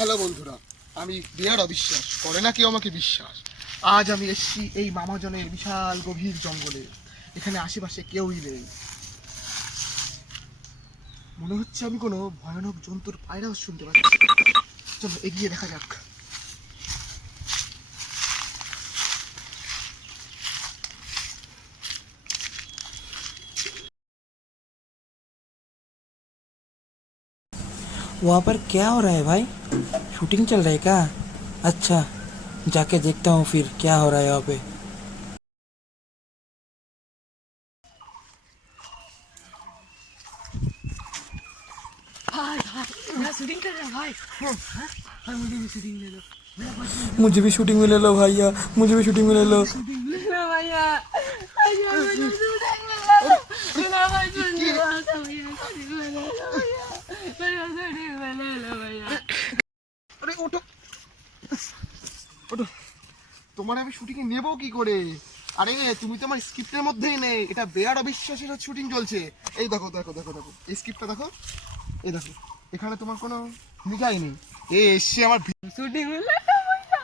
Hello বন্ধুরা, আমি বিরাট অবিশ্বাস করে না কেউ আমাকে বিশ্বাস। আজ আমি এসেছি এই মামাজনের বিশাল গভীর জঙ্গলে। এখানে আশেপাশে কেউই নেই, মনে হচ্ছে আমি কোনো ভয়ানক জন্তুর পায়রাও শুনতে পাচ্ছি। চলো এগিয়ে দেখা যাক। वहाँ पर क्या हो रहा है भाई? शूटिंग चल रहा है क्या? अच्छा, जाके देखता हूँ फिर क्या हो रहा है वहाँ पे। मेरा शूटिंग कर रहा है भाई। हाँ, मुझे भी शूटिंग ले लो। मुझे भी शूटिंग में ले लो भैया, मुझे भी शूटिंग में ले लो। शूटिंग ले लो भैया। भैया मुझे शूटिंग में ले लो। मेरा भाई शूटिंग में आता भैया, शूटिंग में ले लो भैया। मेरा शूटिंग में ले लो भैया। আরে ওঠো ওঠো, তোমার আমি শুটিংয়ে নেবো কি করে? আরে তুমি তো আমার স্ক্রিপ্টের মধ্যেই নেই, এটা বেয়ার অবিশ্বাসের শুটিং চলছে। এই দেখো দেখো দেখো দেখো, এই স্ক্রিপ্টটা দেখো, এই দেখো, এখানে তোমার কোনো ভূমিকাই নেই। এ এসে আমার शूटिंग में ले लो भैया।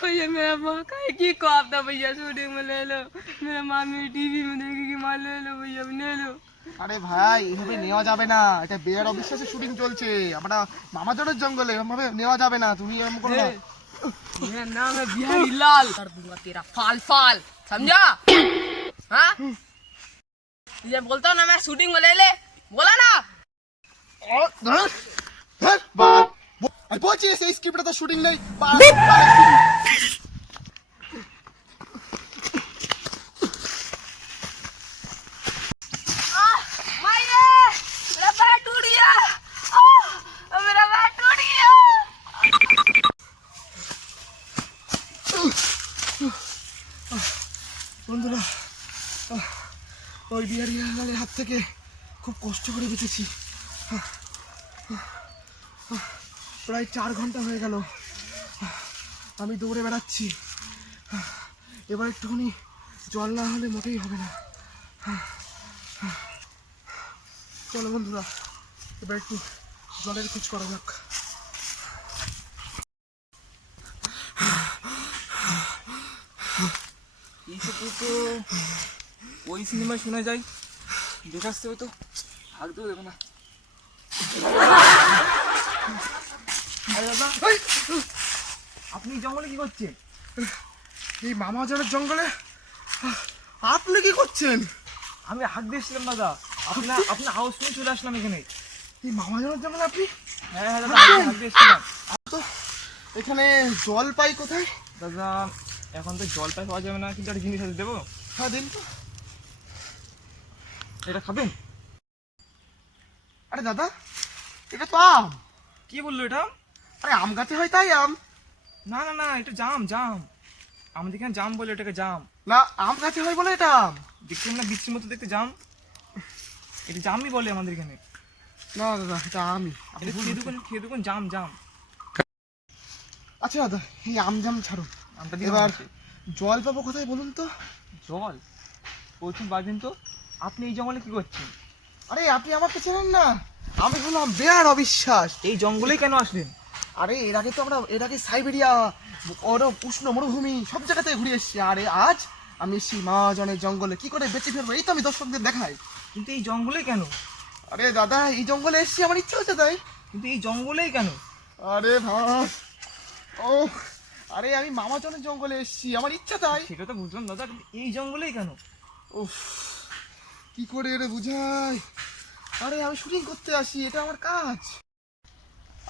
भैया मेरा मौका है कि को आप भैया शूटिंग में ले लो। मेरा माँ मेरी टीवी में देखेगी, माँ ले लो भैया, ले लो। আরে ভাই এভাবে নেওয়া যাবে না, এটা বেয়ার অবিশ্বাসের শুটিং চলছে। আমরা মামাজনের জঙ্গলে, এভাবে নেওয়া যাবে না, তুমি এরকম করো না। मेरा नाम है बिहारी लाल, कर दूंगा तेरा फाल फाल, समझा? हाँ, ये बोलता हूँ ना, मैं शूटिंग में ले ले, बोला ना। আমি বলছি এই স্ক্রিপ্টটা তো শুটিং নেই। मेरा बैट टूट गया, मेरा बैट टूट गया। বন্ধুরা, ওই বিহারি লালের হাত থেকে খুব কষ্ট করে বেঁচেছি। প্রায় 4 ঘন্টা হয়ে গেল আমি দৌড়ে বেড়াচ্ছি। এবার একটুখানি জল না হলে মোটেই হবে না। চলো বন্ধুরা, এবার একটু জলের খোঁজ করা যাক। এইসব তো ওই সিনেমায় শোনা যায়, দেখে আসতে হবে তো, থাকতেও দেবে না। দাদা, আপনি জঙ্গলে কি করছেন? এই মামাজনের জঙ্গলে আপনি কি করছেন? আমি হাঁক দিয়েছিলাম দাদা, আপনার আওয়াজ শুনে চলে আসলাম এখানে। এই মামাজনের জঙ্গলে আপনি? হ্যাঁ হ্যাঁ দাদা, আমি হাঁক দিয়েছিলাম। তো এখানে জল পাই কোথায়? দাদা এখন তো জল পাই পাওয়া যাবে না, কিন্তু একটা জিনিস আছে, দেবো? হ্যাঁ দিন তো। এটা খাবেন? আরে দাদা, এটা তো আম। কি বললো এটা? আরে আম গাছে হয় তাই আম। না না না, এটা জাম জাম, আমাদের এখানে জাম বলে এটাকে, জাম। না, আম গাছে হয় বলে এটা আম। দেখছেন না বিচ্ছির মতো দেখতে জাম, এটা জামই বলে আমাদের এখানে। না দাদা, এটা আমই। এটা খেয়ে দেখুন, জাম জাম। আচ্ছা দাদা, এই আম জাম ছাড়ুন, আমটা দিয়ে এবার এবার জল পাবো কোথায় বলুন তো? জল প্রথম বাজেন তো, আপনি এই জঙ্গলে কি করছেন? আরে আপনি আমাকে চেনেন না, আমি হলাম বেয়ার অবিশ্বাস। এই জঙ্গলেই কেন আসলেন? আরে এর আগে সাইবেরিয়া, ওরও উষ্ণ মরুভূমি সব জায়গাতে ঘুরে এসেছি। আরে আজ আমি এসেছি মামাজনের জঙ্গলে, কি করে বেঁচে ফেলবো এই তো আমি দর্শকদের দেখাই। কিন্তু এই জঙ্গলে কেন? আরে দাদা, এই জঙ্গলে এসেছি, আমার ইচ্ছা হচ্ছে তাই। কিন্তু এই জঙ্গলেই কেন? আরে ভাই, ও আরে আমি মামাজনের জঙ্গলে এসেছি, আমার ইচ্ছা তাই। সেটা তো বুঝলাম দাদা, কিন্তু এই জঙ্গলেই কেন? উফ, কি করে এরে বুঝাই। আরে আমি শুটিং করতে আসি, এটা আমার কাজ।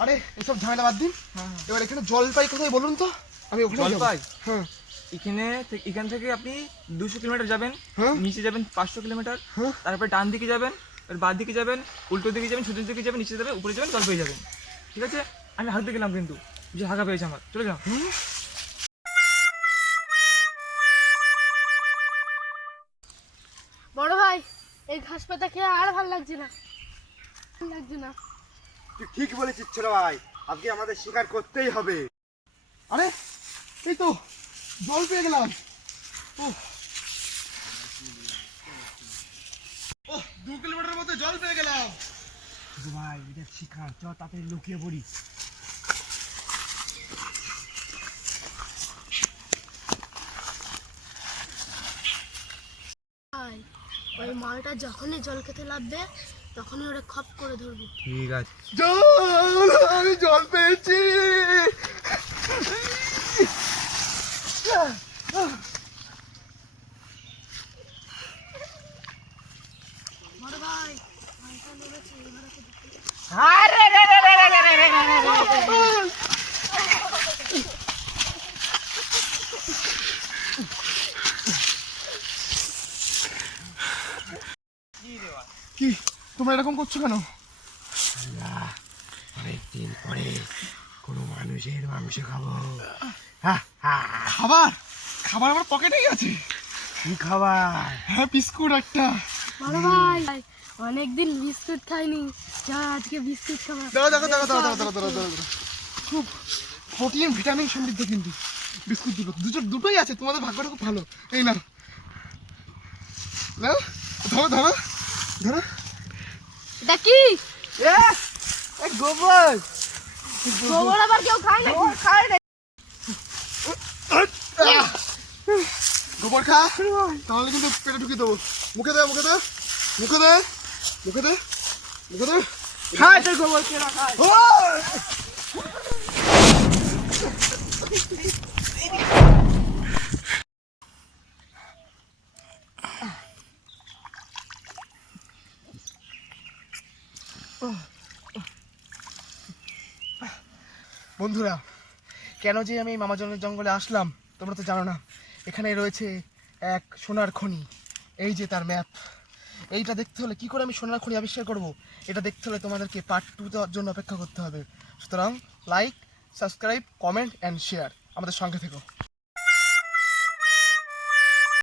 আরে এসব ঝামেলা বাদ দিন, হ্যাঁ এবার এখানে জল পাই কোথায় বলুন তো, আমি ওখানে জল যাবো। পাই? হ্যাঁ এখান থেকে আপনি 200 কিলোমিটার যাবেন, হ্যাঁ নিচে যাবেন 500 কিলোমিটার, হ্যাঁ। তারপরে ডান দিকে যাবেন, এবার বাঁ দিকে যাবেন, উল্টো দিকে যাবেন, সোজা দিকে যাবেন, নিচে যাবেন, উপরে যাবেন, জল পেয়ে যাবেন। ঠিক আছে? আমি হাঁকতে গেলাম, কিন্তু যে হাঁকা পেয়েছে আমার, চলে যাও। বড় ভাই, এই ঘাস পাতা খেয়ে আর ভালো লাগছে না, তুই ঠিক বলেছিস ছোট ভাই, আজকে আমাদের শিকার করতেই হবে। আরে এই তো জল পেয়ে গেলাম। ও 2 কিলোমিটার মধ্যে জল পেয়ে গেলাম। ভাই এটা শিকার, চ তাড়াতাড়ি লুকিয়ে পড়ি। ওটা যখনই জল খেতে লাগবে তখনই ওটা খপ করে ধরবো। ঠিক আছে। জল, আমি জল পেয়েছি। বড় ভাই মালটা নেমেছে, এবার ওকে দেখতে কি তোমরা এরকম করছো কেন? অনেকদিন পরে কোনো মানুষের মাংস খাবো। খাবার খাবার আমার পকেটেই আছে। কি খাবার? হ্যাঁ, বিস্কুট একটা। বড় ভাই অনেকদিন বিস্কুট খাইনি, যা আজকে বিস্কুট খাবো। দাঁড়া দাঁড়া দাঁড়া দাঁড়া দাঁড়া দাঁড়া দাঁড়া দাঁড়া। খুব প্রোটিন ভিটামিন সমৃদ্ধ কিন্তু বিস্কুট দুটোই আছে। তোমাদের ভাগ্যটা খুব ভালো। এই না নাও, ধরো ধরো ধরো। এটা কি গোবর। গোবর আবার কেউ খায় না? গোবর খা, তাহলে কিন্তু পেটে ঢুকিয়ে দেবো। মুখে দে মুখে দে মুখে দে মুখে দে মুখে দে। খায় তোর গোবর কেনা খায়। বন্ধুরা, কেন যে আমি মামাজনের জঙ্গলে আসলাম তোমরা তো জানো না। এখানে রয়েছে এক সোনার খনি। এই যে তার ম্যাপ। এইটা দেখতে হলে কি করে আমি সোনার খনি আবিষ্কার করব, এটা দেখতে হলে তোমাদেরকে পার্ট 2 দেওয়ার জন্য অপেক্ষা করতে হবে। সুতরাং like, subscribe, comment and share. আমাদের সঙ্গে থেকো।